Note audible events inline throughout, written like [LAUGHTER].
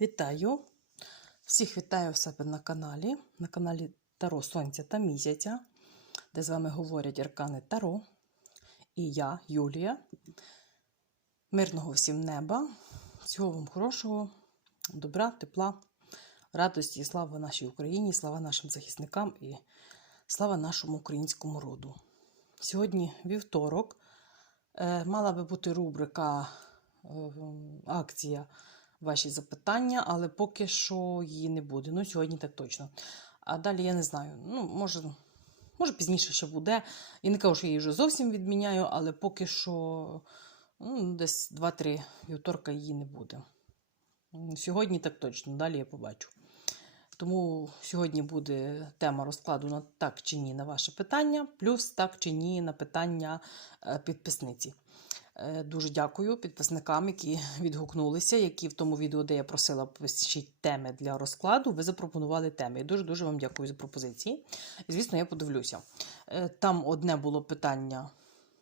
Вітаю! Всіх вітаю в себе на каналі, на каналі Таро Сонця та Місяця, де з вами говорять Аркани Таро. І я, Юлія. Мирного всім неба, всього вам хорошого, добра, тепла, радості і слава нашій Україні, слава нашим захисникам і слава нашому українському роду. Сьогодні вівторок. Е, Мала би бути рубрика е, акція ваші запитання, але поки що її не буде. Ну, сьогодні так точно. А далі я не знаю. Ну, може, може пізніше ще буде. І не кажу, що я її вже зовсім відміняю, але поки що ну, десь 2-3 вівторка її не буде. Сьогодні так точно, далі я побачу. Тому сьогодні буде тема розкладу на так чи ні на ваше питання, плюс так чи ні на питання е, підписниці. Е, Дуже дякую підписникам, які [LAUGHS] відгукнулися, які в тому відео, де я просила пишіть теми для розкладу, ви запропонували теми. І дуже-дуже вам дякую за пропозиції. І, звісно, я подивлюся. Е, Там одне було питання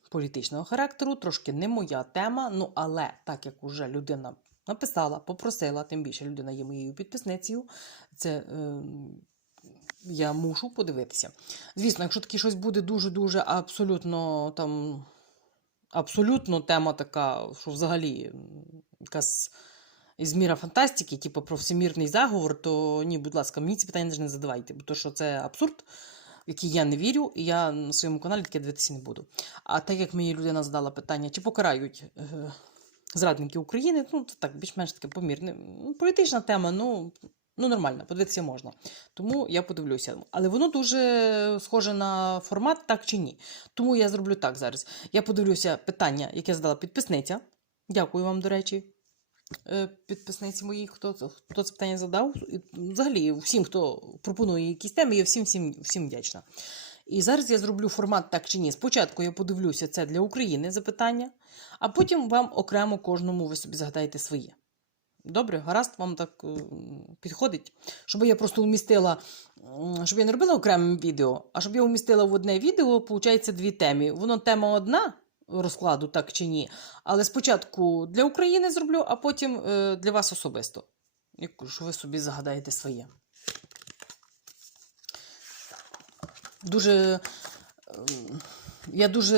політичного характеру, трошки не моя тема, ну але так як уже людина написала, попросила, тим більше людина є моєю підписницею, це е, я мушу подивитися. Звісно, якщо таке щось буде дуже-дуже абсолютно там. Абсолютно тема така, що взагалі якась із міра фантастики, типу про всемірний заговор, то ні, будь ласка, мені ці питання не задавайте, бо то, що це абсурд, в який я не вірю, і я на своєму каналі таке дивитися не буду. А так як мені людина задала питання, чи покарають е, зрадники України, ну це так, більш-менш таке помірне. Політична тема, ну. Ну, нормально, подивитися можна. Тому я подивлюся. Але воно дуже схоже на формат, так чи ні. Тому я зроблю так зараз. Я подивлюся питання, яке задала підписниця. Дякую вам, до речі, е, підписниці моїй, хто, хто це питання задав. І взагалі, всім, хто пропонує якісь теми, я всім, всім, всім вдячна. І зараз я зроблю формат так чи ні. Спочатку я подивлюся це для України запитання, а потім вам окремо кожному ви собі згадаєте своє. Добре, гаразд вам так е, підходить. Щоб я просто умістила, щоб я не робила окремим відео, а щоб я умістила в одне відео, виходить, дві теми. Воно тема одна розкладу, так чи ні. Але спочатку для України зроблю, а потім е, для вас особисто. Як що ви собі загадаєте своє. Дуже. ем, Я дуже,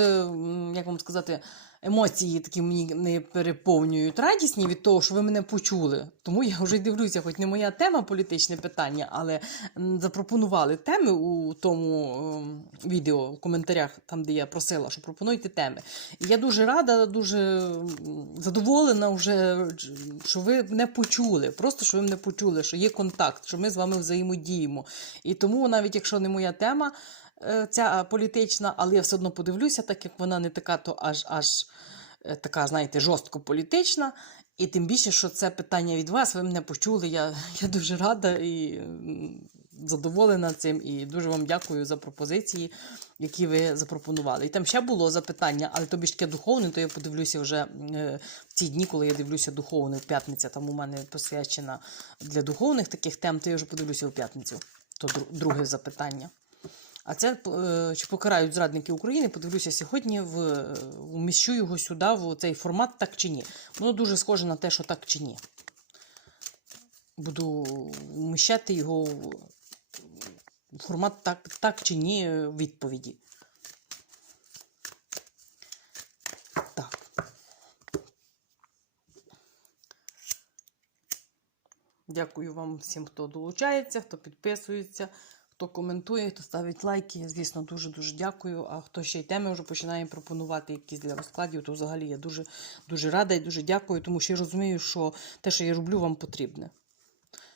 як вам сказати, емоції такі мені не переповнюють радісні від того, що ви мене почули. Тому я вже дивлюся, хоч не моя тема політичне питання, але запропонували теми у тому ем, відео в коментарях, там де я просила, що пропонуйте теми. І я дуже рада, дуже задоволена вже, що ви мене почули. Просто що ви мене почули, що є контакт, що ми з вами взаємодіємо. І тому, навіть якщо не моя тема ця політична, але я все одно подивлюся, так як вона не така, то аж аж е, така, знаєте, жорстко політична. І тим більше, що це питання від вас, ви мене почули. Я, [LAUGHS] я дуже рада і задоволена цим. І дуже вам дякую за пропозиції, які ви запропонували. І там ще було запитання, але то більш таке духовне, то я подивлюся вже е, в ці дні, коли я дивлюся духовне в п'ятниця. Там у мене посвячена для духовних таких тем, то я вже подивлюся у п'ятницю. То друге запитання. А це е, чи покарають зрадники України? Подивлюся сьогодні, в, е, вміщу його сюди, в цей формат, так чи ні. Воно дуже схоже на те, що так чи ні. Буду вміщати його в в формат так, так чи ні е, відповіді. Так. Дякую вам всім, хто долучається, хто підписується, хто коментує, хто ставить лайки. Я, звісно, дуже-дуже дякую. А хто ще й теми вже починає пропонувати якісь для розкладів, то взагалі я дуже, дуже рада і дуже дякую, тому що я розумію, що те, що я роблю, вам потрібне.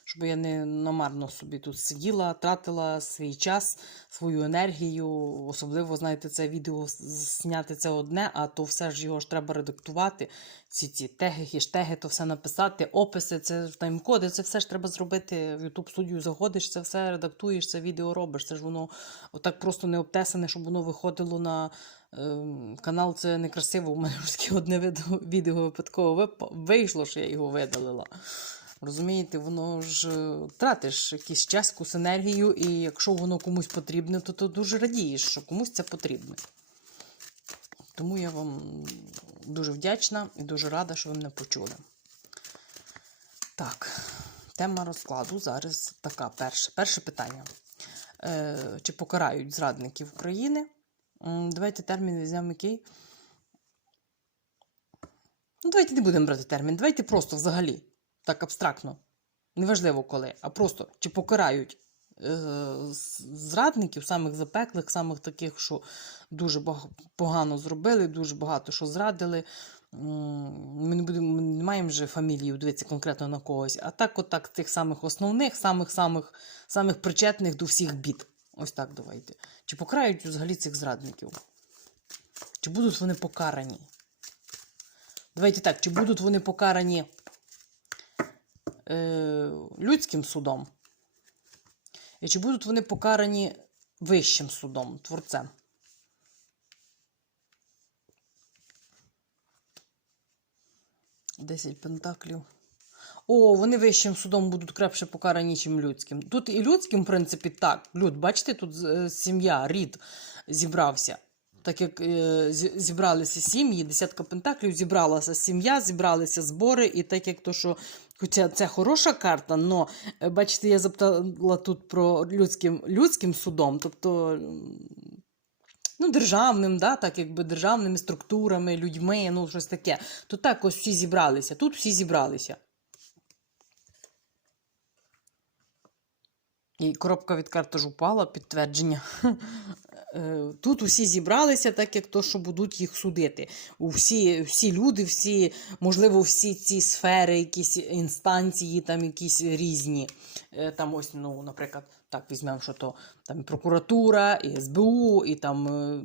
Щоб я не намарно собі тут сиділа, тратила свій час, свою енергію. Особливо, знаєте, це відео зняти це одне, а то все ж його ж треба редактувати. Ці ці теги, хештеги, то все написати, описи, це тайм-коди, це все ж треба зробити. В YouTube студію заходиш, це все редактуєш, це відео робиш. Це ж воно отак просто не обтесане, щоб воно виходило на ем, канал. Це некрасиво. У мене ж таке одне відео, випадково вип- вийшло, що я його видалила. Розумієте, воно ж тратиш якийсь час, якусь енергію, і якщо воно комусь потрібне, то ти дуже радієш, що комусь це потрібно. Тому я вам дуже вдячна і дуже рада, що ви мене почули. Так. Тема розкладу зараз така перша. Перше питання. Е, чи покарають зрадників України? Давайте термін візьмемо який. Ну, давайте не будемо брати термін. Давайте просто взагалі, так абстрактно. Неважливо коли, а просто чи покарають е, зрадників, самих запеклих, самих таких, що дуже погано зробили, дуже багато що зрадили. Ми не будемо не маємо вже фамілії дивитися конкретно на когось, а так, отак, тих самих основних, самих самих самих причетних до всіх бід. Ось так давайте. Чи покарають взагалі цих зрадників? Чи будуть вони покарані? Давайте так, чи будуть вони покарані е, людським судом? І чи будуть вони покарані вищим судом, творцем? Десять пентаклів. О, вони вищим судом будуть крепше покарані, чим людським. Тут і людським, в принципі, так. Люд, бачите, тут е, сім'я, рід зібрався. Так як е, зібралися сім'ї, десятка пентаклів, зібралася сім'я, зібралися збори, і так як то, що, хоча це хороша карта, але бачите, я запитала тут про людським, людським судом, тобто ну, державним, да, так якби державними структурами, людьми, ну щось таке. То так ось всі зібралися. Тут всі зібралися. І коробка від карт теж упала, підтвердження. [LAUGHS] Е, Тут усі зібралися, так як то, що будуть їх судити. Всі, всі люди, всі, можливо, всі ці сфери, якісь інстанції, там якісь різні. Е, Там ось, ну, наприклад, так візьмемо, що то там прокуратура, і СБУ, і там е,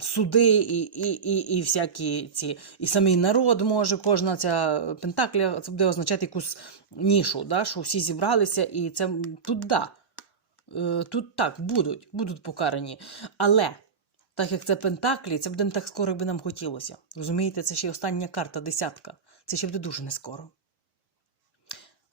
суди, і, і, і, і всякі ці, і самий народ може, кожна ця пентакля, це буде означати якусь нішу, да, що всі зібралися, і це тут да. Е, Тут так, будуть, будуть покарані. Але, так як це Пентаклі, це буде не так скоро, як би нам хотілося. Розумієте, це ще остання карта, десятка. Це ще буде дуже не скоро.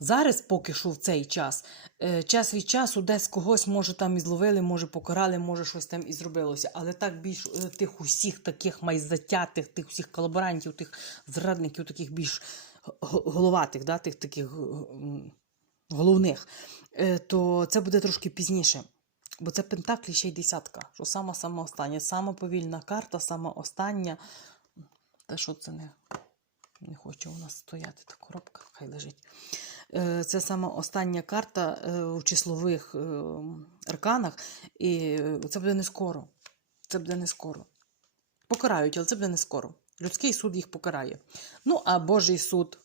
Зараз, поки що в цей час, е, час від часу десь когось, може, там і зловили, може, покарали, може, щось там і зробилося. Але так більш е, тих усіх таких майзатятих, тих всіх колаборантів, тих зрадників, таких більш головатих, да, тих таких головних, е, то це буде трошки пізніше. Бо це Пентаклі ще й десятка, що сама сама остання, сама повільна карта, сама остання. Та що це не, не хоче у нас стояти та коробка, хай лежить. Е, Це сама остання карта е, у числових арканах, і це буде не скоро. Це буде не скоро. Покарають, але це буде не скоро. Людський суд їх покарає. Ну, а Божий суд,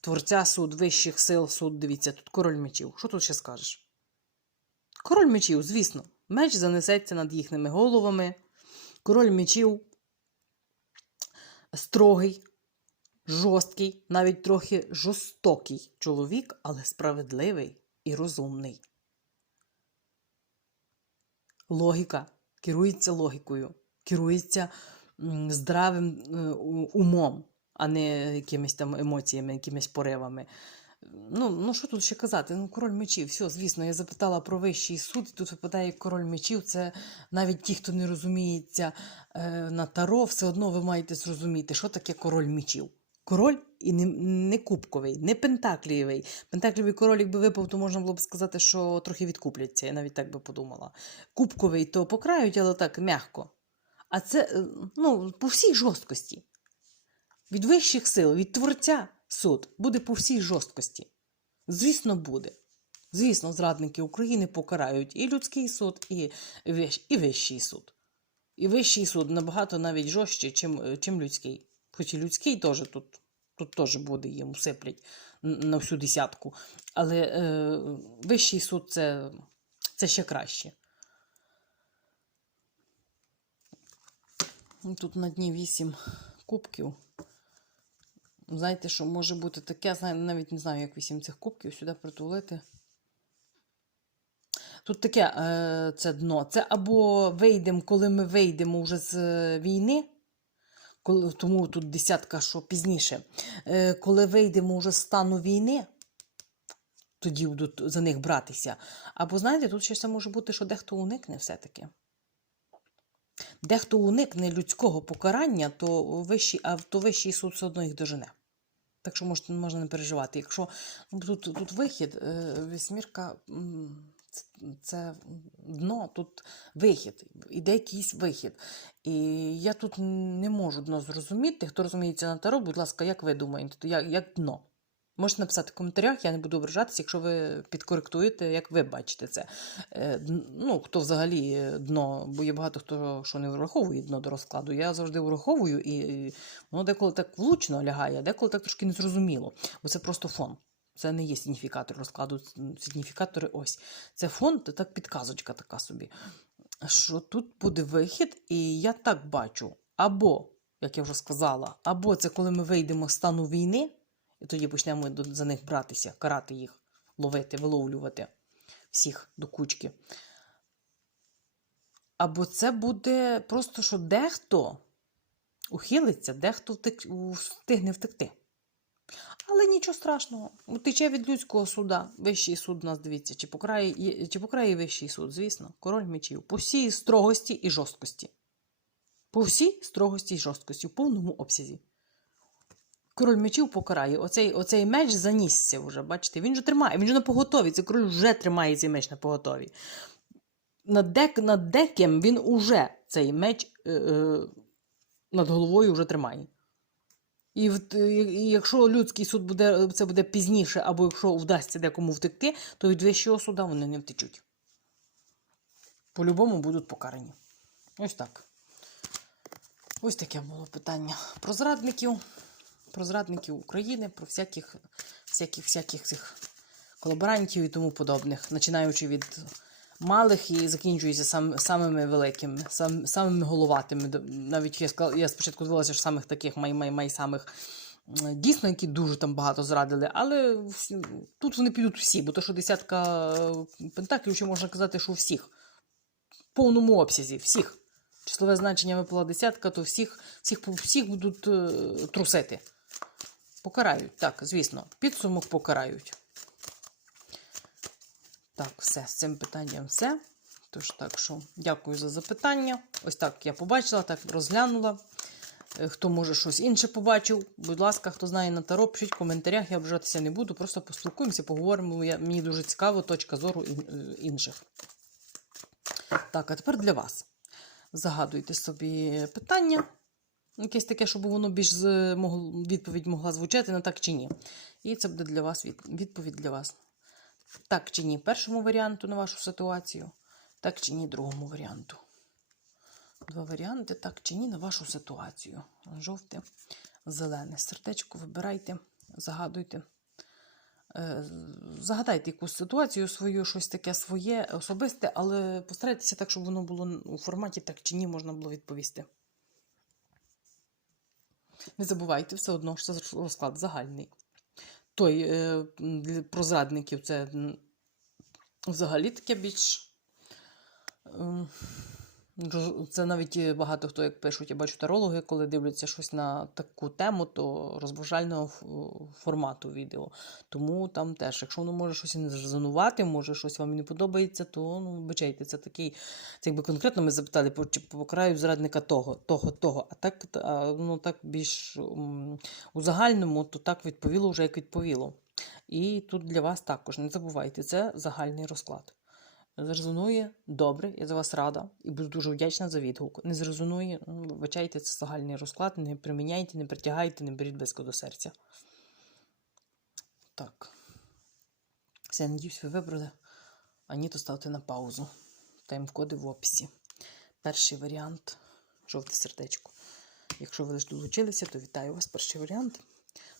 творця суд, вищих сил суд, дивіться, тут король мечів. Що тут ще скажеш? Король мечів, звісно, меч занесеться над їхніми головами. Король мечів строгий, жорсткий, навіть трохи жорстокий чоловік, але справедливий і розумний. Логіка керується логікою, керується здравим е, умом, а не якимись там емоціями, якимись поривами. Ну, ну що тут ще казати? Ну, король мечів, все, звісно, я запитала про вищий суд, і тут випадає король мечів. Це навіть ті, хто не розуміється е, на таро, все одно ви маєте зрозуміти, що таке король мечів. Король і не, не кубковий, не пентаклієвий. Пентаклівий король, якби випав, то можна було б сказати, що трохи відкупляться. Я навіть так би подумала. Кубковий то покрають, але так м'яко. А це е, ну, по всій жорсткості. Від вищих сил, від творця суд буде по всій жорсткості. Звісно, буде. Звісно, зрадники України покарають і людський суд, і, і вищий суд. І вищий суд набагато навіть жорстче, чим, чим людський. Хоч і людський теж тут, тут теж буде їм сиплять на всю десятку. Але е, вищий суд це, це ще краще. Тут на дні вісім кубків. Знаєте, що може бути таке, знаю, навіть не знаю, як вісім цих кубків сюди притулити. Тут таке е, це дно. Це або вийдемо, коли ми вийдемо вже з е, війни, коли, тому тут десятка, що пізніше. Е, коли вийдемо вже з стану війни, тоді будуть за них братися. Або знаєте, тут ще це може бути, що дехто уникне все-таки. Дехто уникне людського покарання, то вищий, а то вищий суд все одно їх дожене. Так що можна, можна не переживати. Якщо ну, тут, тут вихід, е, вісьмірка це, дно, тут вихід, іде якийсь вихід. І я тут не можу дно зрозуміти. Хто розуміється на таро, будь ласка, як ви думаєте, як, як дно? Можете написати в коментарях, я не буду ображатися, якщо ви підкоректуєте, як ви бачите це. Е, Ну, хто взагалі е, дно, бо є багато хто що не враховує дно до розкладу. Я завжди враховую, і воно деколи так влучно лягає, деколи так трошки незрозуміло, бо це просто фон. Це не є сигніфікатор розкладу. Сигніфікатори ось. Це фон, це так підказочка така собі. Що тут буде вихід, і я так бачу. Або, як я вже сказала, або це коли ми вийдемо з стану війни, і тоді почнемо за них братися, карати їх, ловити, виловлювати всіх до кучки. Або це буде просто, що дехто ухилиться, дехто встигне втекти. Але нічого страшного. Утече від людського суда. Вищий суд у нас дивіться, чи покрає, чи покрає вищий суд, звісно, король мечів. По всій строгості і жорсткості. По всій строгості і жорсткості, в повному обсязі. Король мечів покарає. Оцей, оцей меч занісся вже, бачите, він вже тримає, він вже на поготові. Цей король вже тримає цей меч на поготові. Над, дек, над деким він уже цей меч е, е, над головою вже тримає. І, і якщо людський суд буде, це буде пізніше, або якщо вдасться декому втекти, то від вищого суда вони не втечуть. По-любому будуть покарані. Ось так. Ось таке було питання про зрадників, про зрадників України, про всяких, всяких, всяких цих колаборантів і тому подобних, починаючи від малих і закінчується сам, самими великими, сам, самими головатими. Навіть я сказала, я спочатку дивилася що самих таких май-май-май самих дійсно, які дуже там багато зрадили, але тут вони підуть всі, бо то, що десятка е, пентаклів, ще можна казати, що всіх. В повному обсязі, всіх. Числове значення випала десятка, то всіх, всіх, всіх будуть е, трусити. Покарають, так, звісно. Підсумок покарають. Так, все, з цим питанням все. Тож так що, дякую за запитання. Ось так я побачила, так розглянула. Е, Хто може щось інше побачив, будь ласка, хто знає на таро, пишіть в коментарях, я обжатися не буду, просто поспілкуємося, поговоримо. Мені дуже цікаво точка зору е, інших. Так, а тепер для вас. Загадуйте собі питання. Якесь таке, щоб воно більш з, могло, відповідь могла звучати на так чи ні. І це буде для вас від, відповідь для вас. Так чи ні, першому варіанту на вашу ситуацію, так чи ні, другому варіанту. Два варіанти, так чи ні, на вашу ситуацію. Жовте, зелене. Сердечко вибирайте, загадуйте. Е, Загадайте якусь ситуацію свою, щось таке своє, особисте, але постарайтеся так, щоб воно було у форматі так чи ні, можна було відповісти. Не забувайте все одно, що це розклад загальний. Той е, про зрадників це взагалі таке більш. Це навіть е, багато хто, як пишуть, я бачу тарологи, коли дивляться щось на таку тему, то розважального формату відео. Тому там теж, якщо воно може щось не зрезонувати, може щось вам не подобається, то ну, вибачайте, це такий, це якби конкретно ми запитали, чи краю зрадника того, того, того. А так, ну, так більш у загальному, то так відповіло вже як відповіло. І тут для вас також не забувайте, це загальний розклад. Зрезонує добре, я за вас рада і буду дуже вдячна за відгук. Не зрезонує, ну, вибачайте, це загальний розклад, не приміняйте, не притягайте, не беріть близько до серця. Так. Все, я надіюсь, ви вибрали. А то ставте на паузу. Тайм-коди в описі. Перший варіант жовте сердечко. Якщо ви лише долучилися, то вітаю вас. Перший варіант.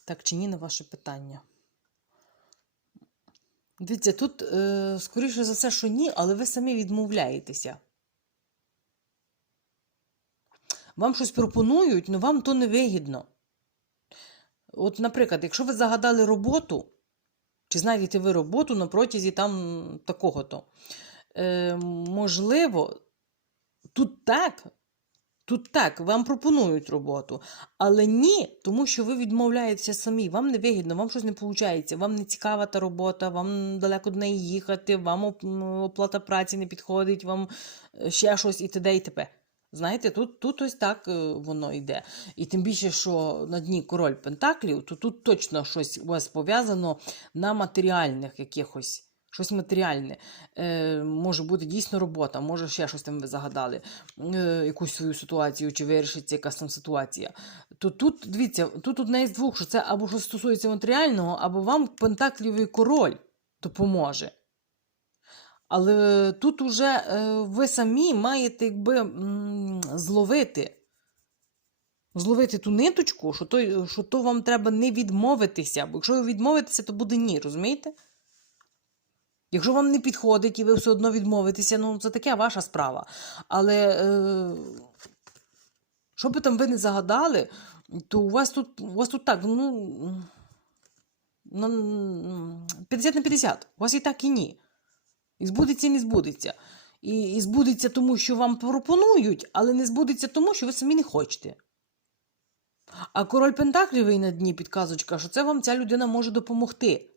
Так чи ні на ваше питання. Дивіться, тут, е, скоріше за все, що ні, але ви самі відмовляєтеся. Вам щось пропонують, але вам то не вигідно. От, наприклад, якщо ви загадали роботу, чи знайдете ви роботу на протязі там такого-то, е, можливо, тут так, тут так, вам пропонують роботу, але ні, тому що ви відмовляєтеся самі, вам не вигідно, вам щось не виходить, вам не цікава та робота, вам далеко до неї їхати, вам оплата праці не підходить, вам е, ще щось і т.д. і т.п. Знаєте, тут, тут ось так е, воно йде. І тим більше, що на дні король Пентаклів, то тут точно щось у вас пов'язано на матеріальних якихось. Щось матеріальне. Е, може бути дійсно робота, може ще щось там ви загадали, е, якусь свою ситуацію, чи вирішиться якась там ситуація. То тут, дивіться, тут одне із двох, що це або що стосується матеріального, або вам Пентаклівий король допоможе. Але тут уже е, ви самі маєте якби зловити. Зловити ту ниточку, що то, що то вам треба не відмовитися. Бо якщо ви відмовитеся, то буде ні, розумієте? Якщо вам не підходить і ви все одно відмовитеся, ну це таке ваша справа. Але е, що би там ви не загадали, то у вас тут, у вас тут так, ну, ну 50 на 50. У вас і так, і ні. І збудеться, і не збудеться. І, і збудеться тому, що вам пропонують, але не збудеться тому, що ви самі не хочете. А король Пентаклівий на дні підказочка, що це вам ця людина може допомогти.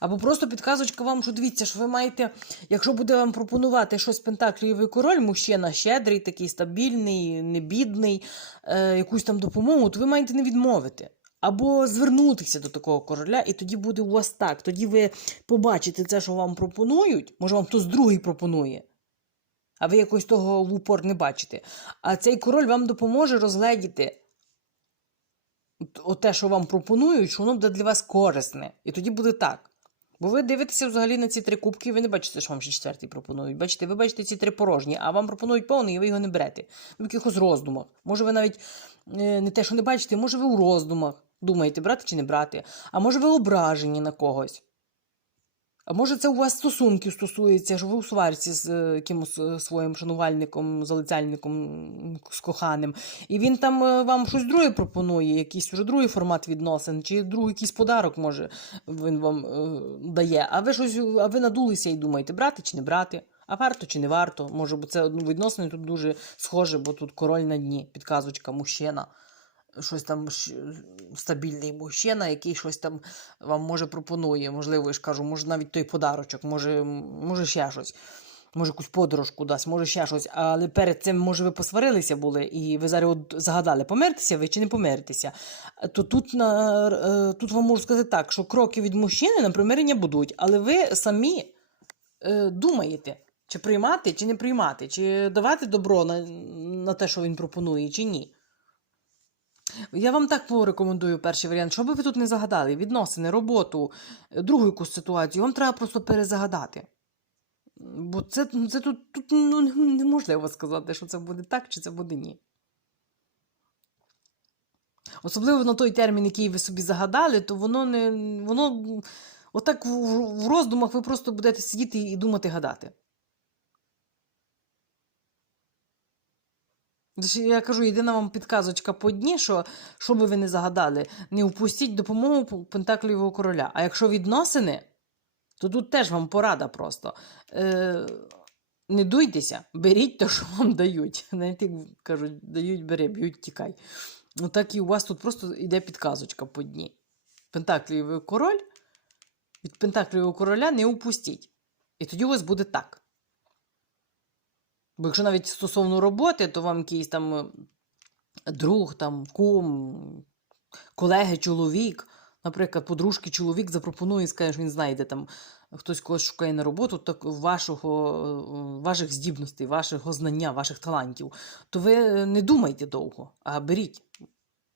Або просто підказочка вам, що дивіться, що ви маєте, якщо буде вам пропонувати щось Пентаклівий король, мужчина щедрий, такий стабільний, не бідний, е, якусь там допомогу, то ви маєте не відмовити. Або звернутися до такого короля, і тоді буде у вас так. Тоді ви побачите це, що вам пропонують. Може, вам хтось другий пропонує, а ви якось того в упор не бачите. А цей король вам допоможе розгледіти те, що вам пропонують, що воно буде для вас корисне. І тоді буде так. Бо ви дивитеся взагалі на ці три кубки, і ви не бачите, що вам ще четвертий пропонують. Бачите, ви бачите ці три порожні, а вам пропонують повний, і ви його не берете. Ви в якихось роздумах. Може, ви навіть е, не те, що не бачите, може, ви у роздумах думаєте, брати чи не брати. А може, ви ображені на когось. А може, це у вас стосунків стосується, що ви у сварці з е, якимось е, своїм шанувальником, залицяльником, з коханим, і він там е, вам щось друге пропонує, якийсь уже другий формат відносин, чи другий якийсь подарок, може, він вам дає. А ви щось, а ви надулися і думаєте, брати чи не брати, а варто чи не варто. Може, бо це ну, відносини тут дуже схоже, бо тут король на дні, підказочка, мужчина щось там стабільний мужчина, який щось там вам може пропонує. Можливо, я ж кажу, може навіть той подарочок, може, може ще щось. Може, якусь подорожку дасть, може ще щось. Але перед цим, може, ви посварилися були, і ви зараз от загадали, помиритеся ви чи не помиритеся. То тут, на, е, тут вам можу сказати так, що кроки від мужчини на примирення будуть, але ви самі е, думаєте, чи приймати, чи не приймати, чи давати добро на, на те, що він пропонує, чи ні. Я вам так порекомендую перший варіант. Що би ви тут не загадали? Відносини, роботу, е, другу якусь ситуацію, вам треба просто перезагадати. Бо це, це тут, тут ну, [LAUGHS] неможливо сказати, що це буде так, чи це буде ні. Особливо на той термін, який ви собі загадали, то воно не. Воно отак в роздумах ви просто будете сидіти і думати гадати. Я кажу, єдина вам підказочка по дні, що, що би ви не загадали, не впустіть допомогу Пентаклівого короля. А якщо відносини, то тут теж вам порада просто. Е, не дуйтеся, беріть те, що вам дають. [LAUGHS] Знаєте, як кажуть, дають, бери, б'ють, тікай. Ну так і у вас тут просто йде підказочка по дні. Пентаклівий король, від Пентаклівого короля не упустіть. І тоді у вас буде так. Бо якщо навіть стосовно роботи, то вам якийсь там е, друг, там, кум, колеги, чоловік, наприклад, подружки чоловік запропонує і скаже, що він знайде там хтось когось шукає на роботу, так вашого, е, ваших здібностей, вашого знання, ваших талантів, то ви не думайте довго, а беріть.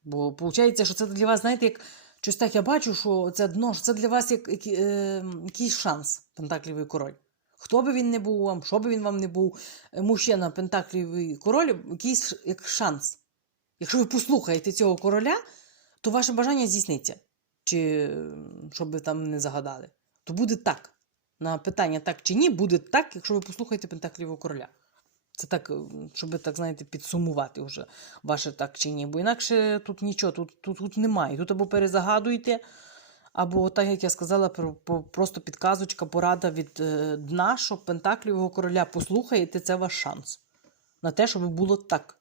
Бо виходить, що це для вас, знаєте, як щось так я бачу, що це дно, що це для вас як, як е, якийсь шанс, Пентаклівий король. Хто би він не був вам, що би він вам не був, е, мужчина Пентаклівий король, якийсь як шанс. Якщо ви послухаєте цього короля, то ваше бажання здійсниться. Чи м, що б ви там не загадали. То буде так. На питання так чи ні, буде так, якщо ви послухаєте Пентаклівого короля. Це так, е, щоб так, знаєте, підсумувати вже ваше так чи ні. Бо інакше тут нічого, тут, тут, тут немає. Тут або перезагадуєте, або, так як я сказала, про, про- просто підказочка, порада від е, дна, що Пентаклівого короля послухаєте, це ваш шанс на те, щоб було так.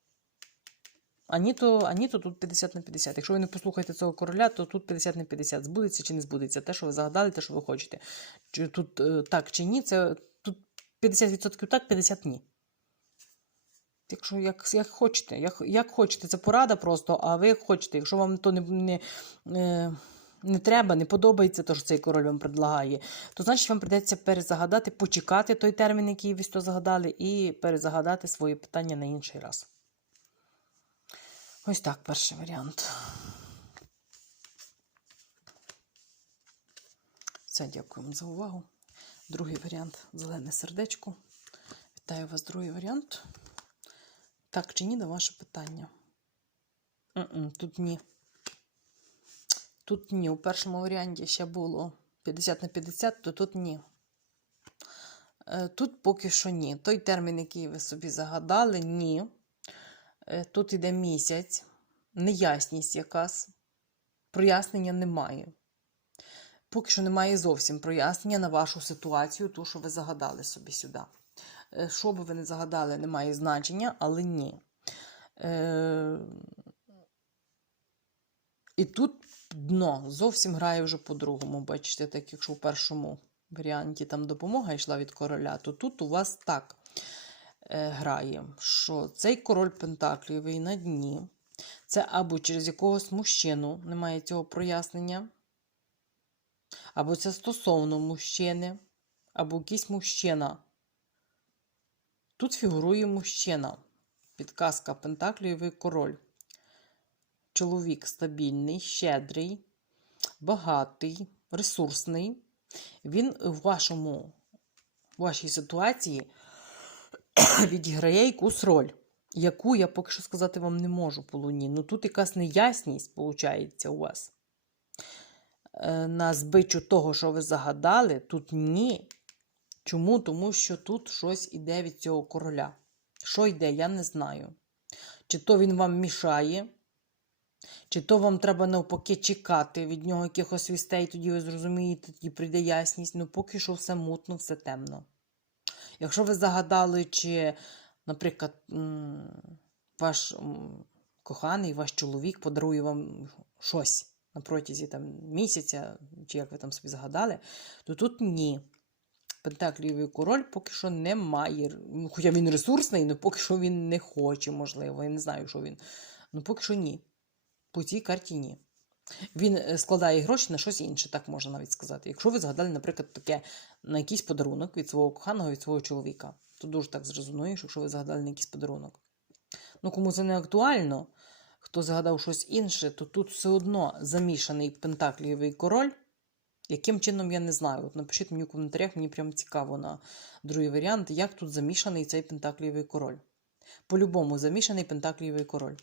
Ані то, ані то тут 50 на 50. Якщо ви не послухаєте цього короля, то тут 50 на 50. Збудеться чи не збудеться. Те, що ви загадали, те, що ви хочете. Чи тут е, так чи ні, це тут 50% так, 50% ні. Якщо як, як хочете, як, як хочете, це порада просто, а ви як хочете. Якщо вам то не, не, е, не треба, не подобається те, що цей король вам предлагає, то значить вам придеться перезагадати, почекати той термін, який ви то загадали, і перезагадати свої питання на інший раз. Ось так перший варіант. Все, дякую вам за увагу. Другий варіант зелене сердечко. Вітаю вас, другий варіант. Так чи ні на ваше питання? Тут ні. Тут ні. У першому варіанті ще було 50 на 50, то тут ні. Е, Тут поки що ні. Той термін, який ви собі загадали, ні. Е, Тут іде місяць, неясність якась, прояснення немає. Поки що немає зовсім прояснення на вашу ситуацію, ту, що ви загадали собі сюди. Е, Що би ви не загадали, немає значення, але ні. І тут дно зовсім грає вже по-другому. Бачите, так якщо в першому варіанті там допомога йшла від короля, то тут у вас так е, грає, що цей король Пентаклівий на дні. Це або через якогось мужчину немає цього прояснення, або це стосовно мужчини, або якийсь мужчина. Тут фігурує мужчина. Підказка Пентаклієвий король. Чоловік стабільний, щедрий, багатий, ресурсний. Він в вашому, вашій ситуації [CLEARS THROAT] відіграє якусь роль, яку я поки що сказати вам не можу по луні. Ну тут якась неясність, виходить, у вас. Е, На збичу того, що ви загадали, тут ні. Чому? Тому що тут щось іде від цього короля. Що йде, я не знаю. Чи то він вам мішає, чи то вам треба навпаки чекати від нього якихось вістей, тоді ви зрозумієте, тоді прийде ясність. Ну, поки що все мутно, все темно. Якщо ви загадали, чи, наприклад, ваш коханий, ваш чоловік подарує вам щось на протязі там, місяця, чи як ви там собі загадали, то тут ні. Пентаклівий король поки що не має. Ну, Хоча він ресурсний, але поки що він не хоче, можливо. Я не знаю, що він. Ну, поки що ні. По цій карті ні. Він е, складає гроші на щось інше, так можна навіть сказати. Якщо ви згадали, наприклад, таке на якийсь подарунок від свого коханого, від свого чоловіка, то дуже так зрозумієш, якщо ви згадали на якийсь подарунок. Ну, кому це не актуально, хто згадав щось інше, то тут все одно замішаний пентаклієвий король. Яким чином я не знаю. От напишіть мені в коментарях, мені прям цікаво на другий варіант, як тут замішаний цей пентаклієвий король. По-любому замішаний пентаклієвий король.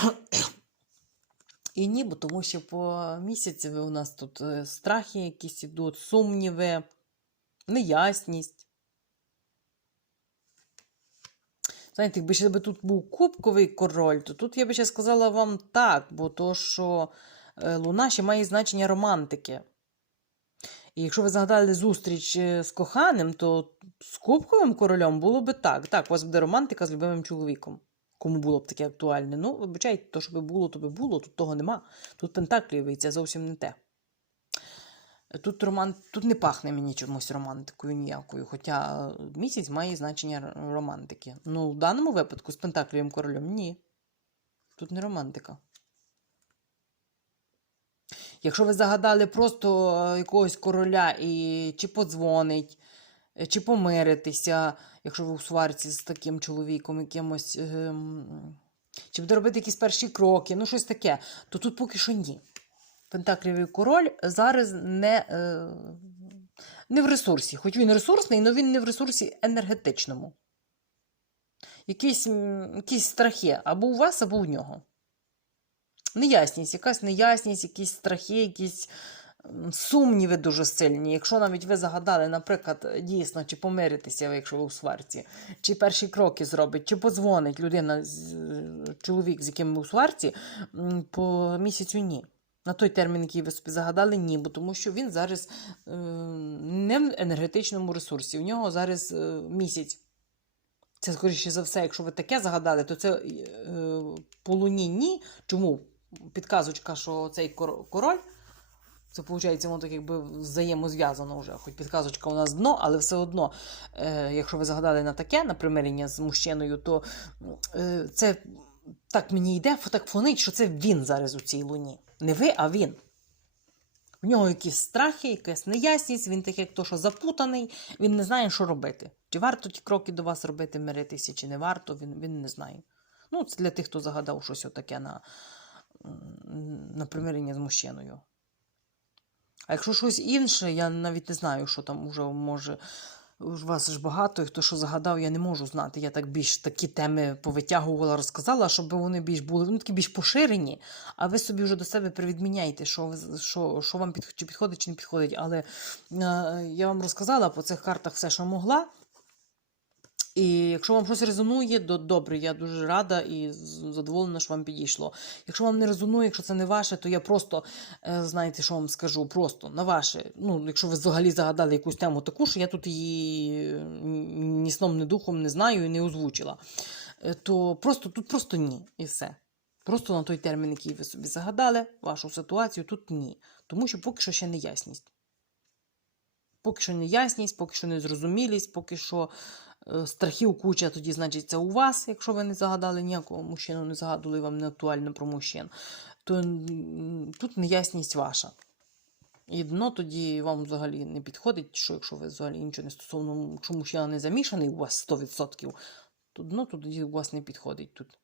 [COUGHS] І ні, бо тому що по місяці у нас тут е, страхи якісь ідуть, сумніви, неясність. Знаєте, якби ще тут був кубковий король, то тут я би ще сказала вам так, бо то, що е, луна ще має значення романтики. І якщо ви згадали зустріч е, з коханим, то з кубковим королем було би так. Так, у вас буде романтика з любимим чоловіком. Кому було б таке актуальне. Ну, вибачайте, то, що би було, то би було, тут того нема. Тут пентаклівий, це зовсім не те. Тут роман... тут не пахне мені чомусь романтикою ніякою, хоча е, місяць має значення романтики. Ну, в даному випадку з Пентаклівим королем ні. Тут не романтика. Якщо ви загадали просто е, якогось короля і чи подзвонить, чи помиритися, якщо ви у сварці з таким чоловіком якимось, ем, чи буде робити якісь перші кроки, ну щось таке, то тут поки що ні. Пентаклівий король зараз не, е, не в ресурсі. Хоч він ресурсний, але він не в ресурсі енергетичному. Якісь, якісь страхи або у вас, або у нього. Неясність, якась неясність, якісь страхи, якісь сумніви дуже сильні. Якщо навіть ви загадали, наприклад, дійсно, чи помиритися, якщо ви у сварці, чи перші кроки зробить, чи подзвонить людина, чоловік, з яким ви у сварці, по місяцю ні. На той термін, який ви собі загадали, ні, бо тому що він зараз е, не в енергетичному ресурсі. У нього зараз е, місяць. Це, скоріше за все, якщо ви таке загадали, то це е, по луні ні. Чому? Підказочка, що цей король Це виходить, воно так якби взаємозв'язано вже. Хоч підказочка у нас дно, але все одно, е, якщо ви загадали на таке, на примирення з мужчиною, то е, це так мені йде, так фонить, що це він зараз у цій луні. Не ви, а він. В нього якісь страхи, якась неясність, він такий, як то, що запутаний, він не знає, що робити. Чи варто ті кроки до вас робити, миритися, чи не варто, він, він не знає. Ну, це для тих, хто загадав щось отаке на, на примирення з мужчиною. А якщо щось інше, я навіть не знаю, що там уже може. У вас ж багато, і хто що загадав, я не можу знати. Я так більш такі теми повитягувала, розказала, щоб вони більш були ну, такі більш поширені, а ви собі вже до себе привідміняйте, що, що, що вам під, чи підходить, чи не підходить. Але е, я вам розказала по цих картах все, що могла. І якщо вам щось резонує, то добре, я дуже рада і задоволена, що вам підійшло. Якщо вам не резонує, якщо це не ваше, то я просто, е, знаєте, що вам скажу, просто на ваше. Ну, якщо ви взагалі загадали якусь тему таку, що я тут її е, ні сном, ні духом не знаю і не озвучила, е, то просто тут просто ні. І все. Просто на той термін, який ви собі загадали, вашу ситуацію, тут ні. Тому що поки що ще не ясність. Поки що неясність, поки що незрозумілість, поки що страхів куча, тоді, значить, це у вас, якщо ви не загадали ніякого мужчину, не загадували вам не актуально про мужчин, то тут неясність ваша. І дно тоді вам взагалі не підходить, що якщо ви взагалі нічого не стосовно, якщо мужчина не замішаний у вас 100%, то дно тоді у вас не підходить тут.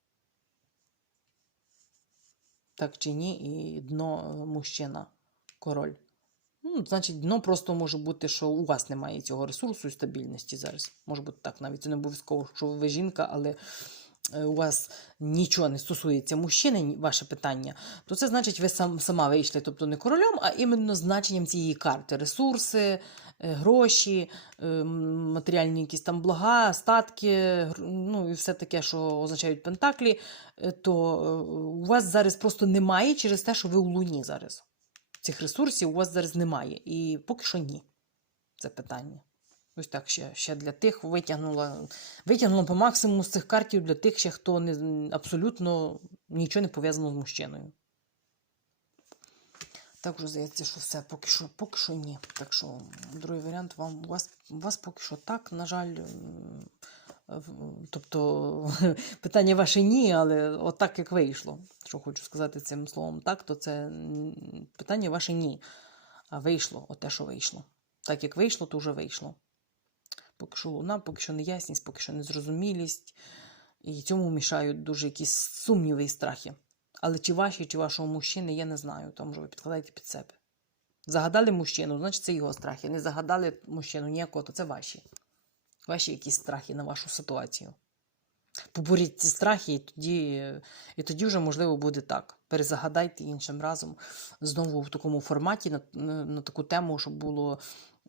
Так чи ні, і дно е, мужчина, король. Ну, значить, дно просто може бути, що у вас немає цього ресурсу і стабільності зараз. Може бути так, навіть це не обов'язково, що ви жінка, але е, у вас нічого не стосується мужчини, ваше питання, то це значить, ви сам, сама вийшли, тобто не королем, а іменно значенням цієї карти. Ресурси, е, гроші, е, матеріальні якісь там блага, статки, ну і все таке, що означають пентаклі, то у вас зараз просто немає через те, що ви у луні зараз цих ресурсів у вас зараз немає. І поки що ні. Це питання. Ось так ще, ще для тих витягнула, витягнула по максимуму з цих картів для тих, ще, хто не, абсолютно нічого не пов'язано з мужчиною. Так вже здається, що все, поки що, поки що ні. Так що, другий варіант, вам, у, вас, у вас поки що так, на жаль. Тобто [LAUGHS] питання ваше ні, але отак як вийшло. Що хочу сказати цим словом так, то це питання ваше ні. А вийшло, оте, що вийшло. Так як вийшло, то вже вийшло. Поки що луна, поки що неясність, поки що незрозумілість. І цьому мішають дуже якісь сумніви і страхи. Але чи ваші, чи вашого мужчини, я не знаю. Там вже ви підкладаєте під себе. Загадали мужчину, значить це його страхи. Не загадали мужчину ніякого, то це ваші. Ваші якісь страхи на вашу ситуацію. Поборіть ці страхи, і тоді, і тоді вже, можливо, буде так. Перезагадайте іншим разом знову в такому форматі на, на, таку тему, щоб було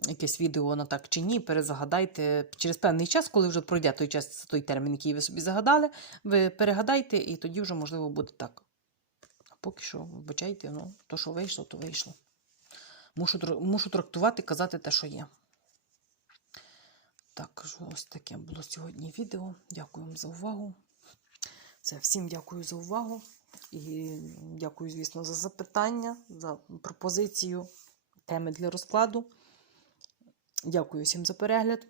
якесь відео на так чи ні. Перезагадайте через певний час, коли вже пройде той час, той термін, який ви собі загадали, ви перегадайте, і тоді вже, можливо, буде так. А поки що, вибачайте, ну, то, що вийшло, то вийшло. Мушу, мушу трактувати, казати те, що є. Так, ось таке було сьогодні відео. Дякую вам за увагу. Все, всім дякую за увагу. І дякую, звісно, за запитання, за пропозицію теми для розкладу. Дякую всім за перегляд.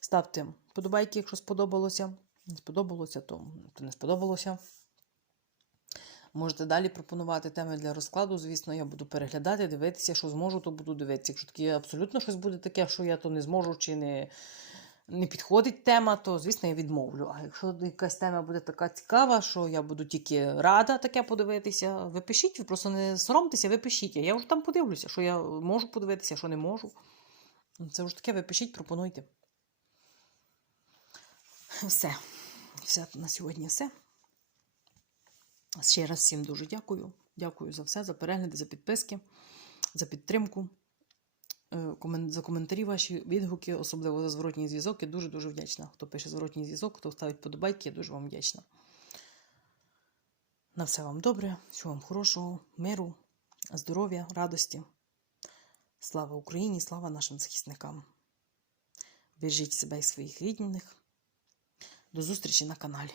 Ставте подобайки, якщо сподобалося. Не сподобалося, то не сподобалося. Можете далі пропонувати теми для розкладу. Звісно, я буду переглядати, дивитися, що зможу, то буду дивитися. Якщо таке абсолютно щось буде таке, що я то не зможу чи не, не підходить тема, то звісно я відмовлю. А якщо якась тема буде така цікава, що я буду тільки рада таке подивитися, ви пишіть, ви просто не соромтеся, ви пишіть. Я вже там подивлюся, що я можу подивитися, що не можу. Це вже таке, ви пишіть, пропонуйте. Все. Все на сьогодні все. Ще раз всім дуже дякую. Дякую за все, за перегляди, за підписки, за підтримку, е, за коментарі ваші відгуки, особливо за зворотній зв'язок. Я дуже-дуже вдячна. Хто пише зворотній зв'язок, хто ставить подобайки, я дуже вам вдячна. На все вам добре, всього вам хорошого, миру, здоров'я, радості. Слава Україні, слава нашим захисникам. Бережіть себе і своїх рідних. До зустрічі на каналі.